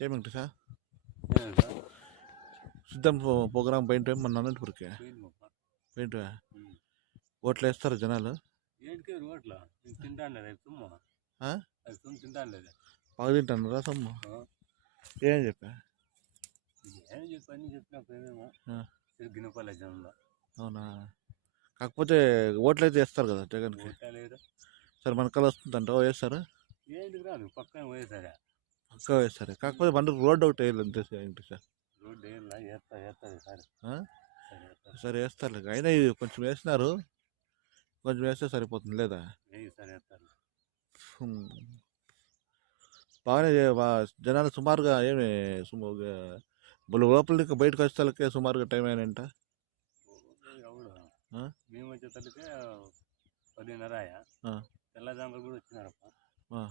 ఏం వెంకటేశా ఏం సార్ సిద్ధం ప్రోగ్రామ్ పోయింటే మొన్న అనంతపురికి పోయింది గొప్ప. పోయింటే ఓట్లు వేస్తారు జనాలు ఏంటికే రోడ్లా నేను తింటాను రేపు తుమ్మ ఆ? అది తుమ్ము తింటాను లేదా బాగా తింటాను సొమ్ము ఏం చెప్పా ఏం చెప్పి అన్నీ చెప్పినా పోయేమో ఆ, గిన్నెపల్లి జనంలో అవునా కాకపోతే ఓట్లు అయితే వేస్తారు కదా జగన్కి ఓటా లేదు సరే మన కళ వస్తుందంట వేస్తారు ఏంటికి రాదు పక్కన పోయేసారా పక్కా వేస్తారు కాకపోతే మన రోడ్డు ఒకటి వేయాలి అంతే వెంకటేశా రోడ్డు వేయాలా వేస్తుంది సార్ సరే వేస్తారు సరే వేస్తారు అయినా ఇవి కొంచెం వేసినారు కొంచెం వేస్తే సరిపోతుంది లేదా వేయి సార్ వేస్తారు హ్మ్. బాగానే జనాలు సుమారుగా ఏమి లోపల నుంచి బయటకు వచ్చేసరికి సుమారుగా టైం అయినంట ఎవడు ఆ? మేము వచ్చేసరికి 10:30 ఆ, తెల్లదాంగలు కూడా వచ్చినారప్ప ఆ.